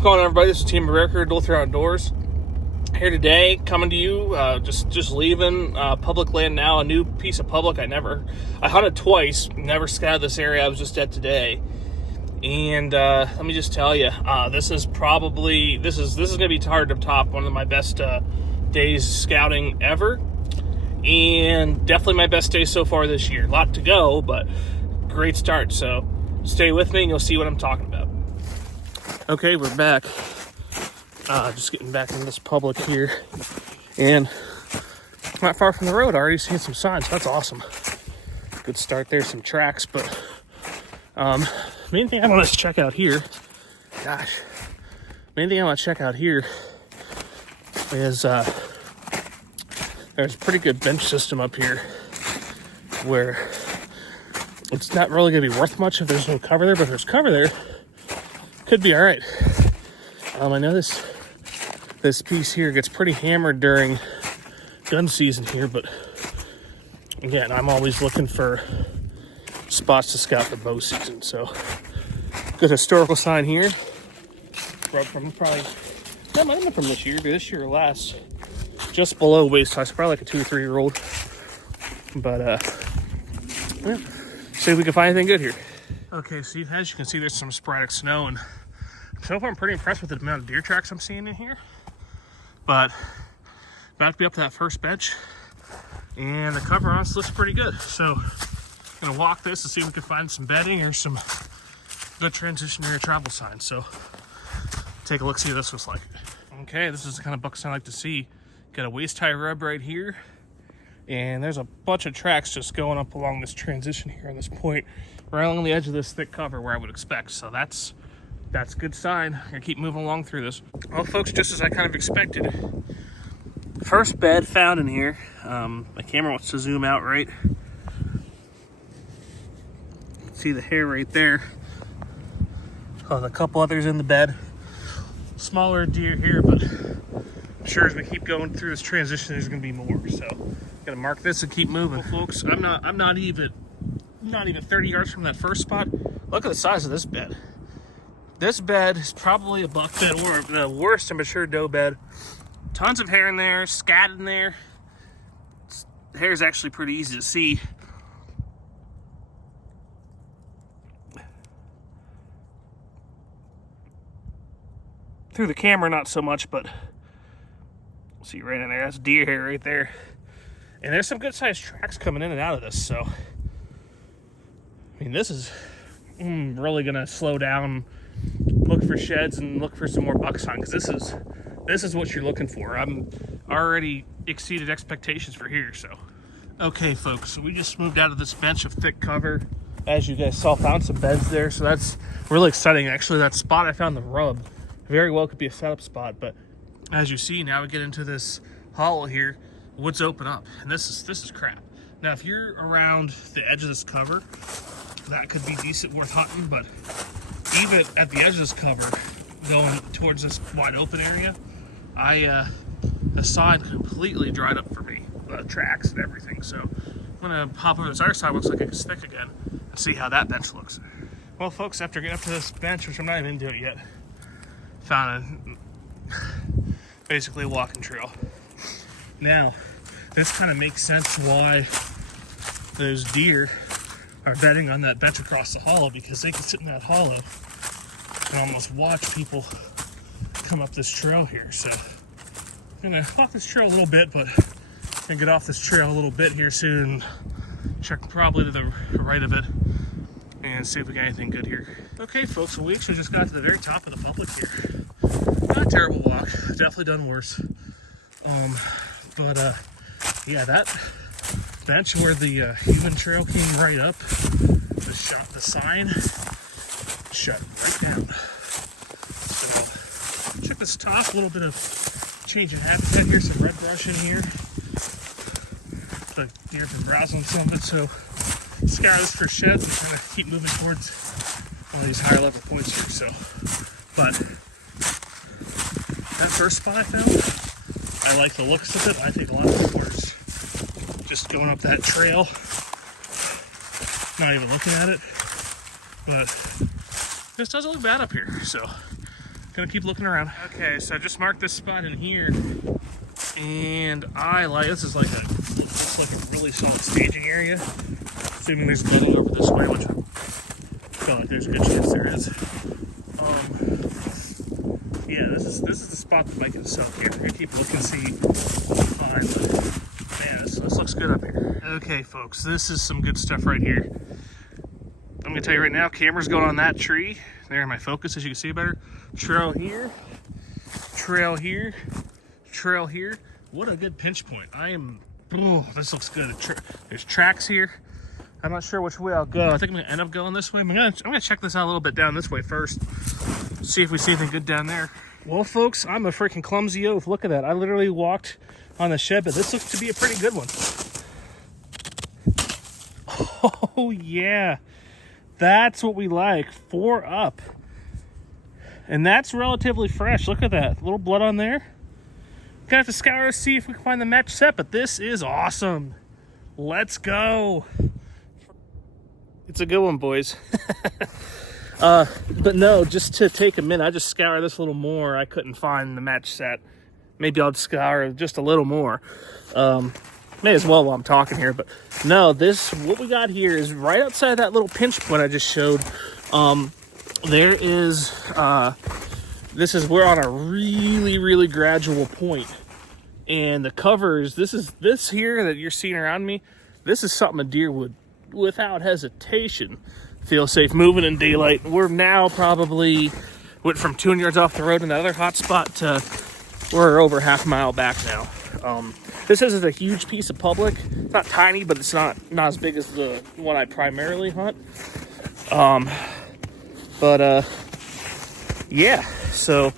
What's going on, everybody? This is Team Record, Luther Outdoors. Here today, coming to you, just leaving public land now, a new piece of public. I hunted twice, never scouted this area I was just at today. And let me just tell you, this is going to be hard to top one of my best days scouting ever. And definitely my best day so far this year. A lot to go, but great start. So stay with me and you'll see what I'm talking about. Okay, we're back. Just getting back into this public here. And not far from the road, I already seen some signs. That's awesome. Good start there, some tracks. But main thing I want to check out here, is there's a pretty good bench system up here where it's not really going to be worth much if there's no cover there, but if there's cover there, could be all right. I know this piece here gets pretty hammered during gun season here, but again, I'm always looking for spots to scout for bow season. So good historical sign here. From probably, that might have been from this year or last. Just below waist high, so probably like a 2 or 3 year old. But yeah, see if we can find anything good here. Okay, so as you can see, there's some sporadic snow, and so far I'm pretty impressed with the amount of deer tracks I'm seeing in here. But about to be up to that first bench, and the cover on this looks pretty good. So I'm gonna walk this and see if we can find some bedding or some good transition area travel signs. So take a look, see what this looks like. Okay, this is the kind of bucks I like to see. Got a waist high rub right here, and there's a bunch of tracks just going up along this transition here on this point, right along the edge of this thick cover where I would expect. So that's a good sign. I'm gonna keep moving along through this. Well, folks, just as I kind of expected, first bed found in here. My camera wants to zoom out, right? See the hair right there. Oh, a couple others in the bed. Smaller deer here, but I'm sure as we keep going through this transition, there's gonna be more. So gonna mark this and keep moving. Well, folks, I'm not even 30 yards from that first spot. Look at the size of this bed. This bed is probably a buck bed or the worst immature doe bed. Tons of hair in there, scat in there. The hair is actually pretty easy to see. Through the camera, not so much, but see right in there, that's deer hair right there. And there's some good sized tracks coming in and out of this. So, I mean, this is really gonna slow down, look for sheds and look for some more buck sign, because this is what you're looking for. I'm already exceeded expectations for here. So okay, folks, so we just moved out of this bench of thick cover. As you guys saw, found some beds there, so that's really exciting. Actually, that spot I found, the rub, very well could be a setup spot. But as you see, now we get into this hollow here, woods open up, and this is crap. Now if you're around the edge of this cover, that could be decent, worth hunting. But even at the edge of this cover, going towards this wide open area, the side completely dried up for me, the tracks and everything. So I'm gonna hop over this other side, looks like it's thick again, and see how that bench looks. Well, folks, after getting up to this bench, which I'm not even into it yet, found basically a walking trail. Now, this kind of makes sense why those deer are bedding on that bench across the hollow, because they can sit in that hollow and almost watch people come up this trail here. So I'm gonna walk this trail a little bit, but I'm gonna get off this trail a little bit here soon, check probably to the right of it, and see if we got anything good here. Okay, folks, so we actually just got to the very top of the public here. Not a terrible walk, definitely done worse. But yeah, that bench where the human trail came right up, the sign shut right down. So check this top, a little bit of change of habitat here, some red brush in here. The deer can browse on some of it, so scour this for sheds and kind of keep moving towards one of these higher level points here. So, but that first spot I found, I like the looks of it. I think a lot of reporters just going up that trail, not even looking at it, but this doesn't look bad up here. So Gonna keep looking around. Okay, so I just marked this spot in here, and this is like a really solid staging area. Assuming there's bedding over this way, which I feel like there's a good chance there is. Yeah, this is the spot that might get us up here. We're gonna keep looking, see fine, but man, this looks good up here. Okay, folks, this is some good stuff right here. I'm gonna tell you right now, camera's going on that tree. There in my focus, as you can see better. Trail here, trail here, trail here. What a good pinch point. This looks good. There's tracks here. I'm not sure which way I'll go. I think I'm gonna end up going this way. I'm gonna check this out a little bit down this way first. See if we see anything good down there. Well, folks, I'm a freaking clumsy oaf. Look at that. I literally walked on the shed, but this looks to be a pretty good one. Oh, yeah. That's what we like. 4 up. And that's relatively fresh. Look at that. A little blood on there. Gonna have to scour to see if we can find the match set, but this is awesome. Let's go. It's a good one, boys. But no, just to take a minute, I just scour this a little more. I couldn't find the match set. Maybe I'll scour just a little more. May as well while I'm talking here, but no, what we got here is right outside that little pinch point I just showed. There is, we're on a really, really gradual point. And the covers, this here that you're seeing around me, this is something a deer would, without hesitation, feel safe moving in daylight. We're now probably went from 200 yards off the road in the other hot spot to we're over half a mile back now. This isn't a huge piece of public. It's not tiny, but it's not as big as the one I primarily hunt. Yeah, so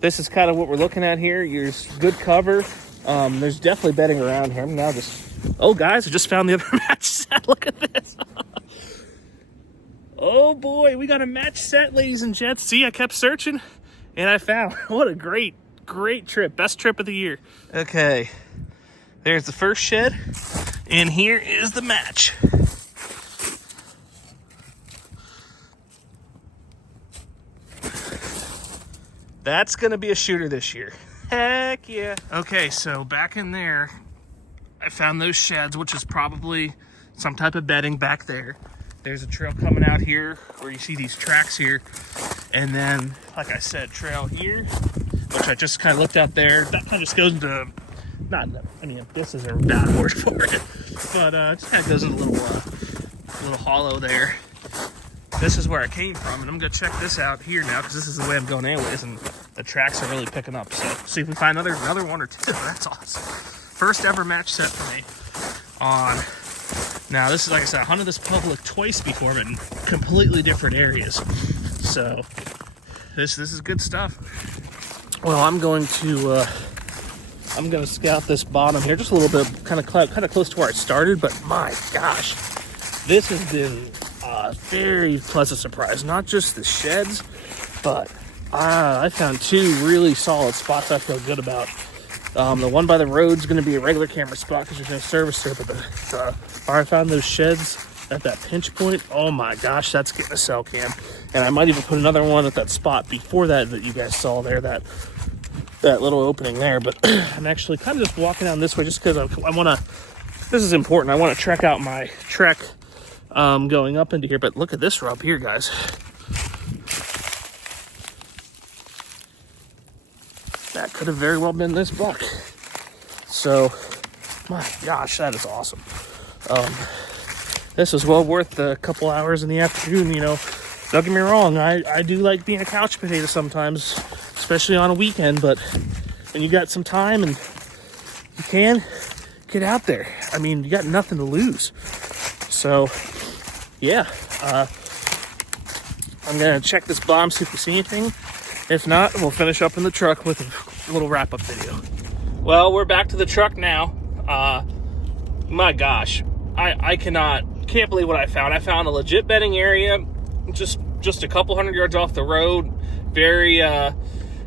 this is kind of what we're looking at here. There's good cover. There's definitely bedding around here. I'm now oh guys, I just found the other match set. Look at this. Oh boy, we got a match set, ladies and gents. See, I kept searching and I found. What a great trip. Best trip of the year. Okay, there's the first shed, and here is the match. That's gonna be a shooter this year. Heck yeah. Okay, so back in there, I found those sheds, which is probably some type of bedding back there. There's a trail coming out here where you see these tracks here. And then, like I said, trail here, which I just kind of looked out there. That kind of just goes into, this is a bad word for it, but it just kind of goes into a little hollow there. This is where I came from, and I'm gonna check this out here now because this is the way I'm going anyways, and the tracks are really picking up. So see if we find another one or two. That's awesome. First ever match set for me on. Now this is, like I said, I hunted this public twice before, but in completely different areas. So this is good stuff. Well, I'm going to scout this bottom here just a little bit, kind of close to where I started. But my gosh, this has been a very pleasant surprise. Not just the sheds, but I found 2 really solid spots I feel good about. The one by the road is going to be a regular camera spot because there's no service there, but I found those sheds at that pinch point. Oh my gosh, that's getting a cell cam. And I might even put another one at that spot before that you guys saw there, that little opening there. But I'm actually kind of just walking down this way just because I want to, this is important. I want to check out my trek going up into here. But look at this rub here, guys. That could have very well been this buck. So, my gosh, that is awesome. This is well worth the couple hours in the afternoon, Don't get me wrong, I do like being a couch potato sometimes, especially on a weekend, but when you got some time and you can, get out there. You got nothing to lose. So, yeah, I'm going to check this bomb, see if we see anything. If not, we'll finish up in the truck with a little wrap-up video. Well, we're back to the truck now. My gosh, I can't believe what I found. I found a legit bedding area, just a couple hundred yards off the road. Very,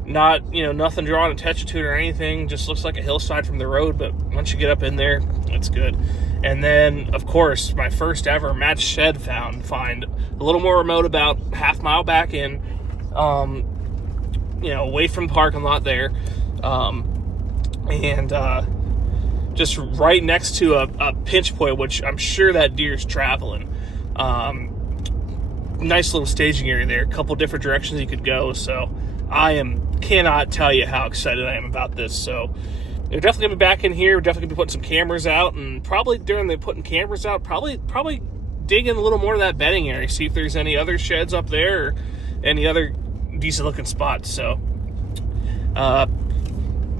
nothing drawn attention to it or anything. Just looks like a hillside from the road, but once you get up in there, it's good. And then, of course, my first ever match shed find a little more remote, about half mile back in. away from the parking lot there. And just right next to a pinch point, which I'm sure that deer's traveling. Nice little staging area there, a couple different directions you could go. So cannot tell you how excited I am about this. So we're definitely gonna be back in here. We're definitely gonna be putting some cameras out, and probably during the putting cameras out, probably dig in a little more to that bedding area, see if there's any other sheds up there or any other decent looking spots. So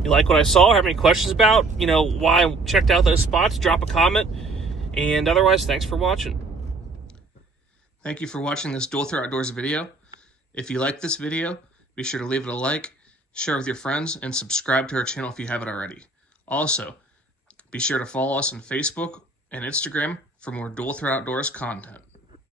you like what I saw, have any questions about why I checked out those spots, drop a comment. And otherwise, thanks for watching. Thank you for watching this Dual Throat Outdoors video. If you like this video, be sure to leave it a like, share with your friends, and subscribe to our channel if you haven't already. Also, be sure to follow us on Facebook and Instagram for more Dual Throat Outdoors content.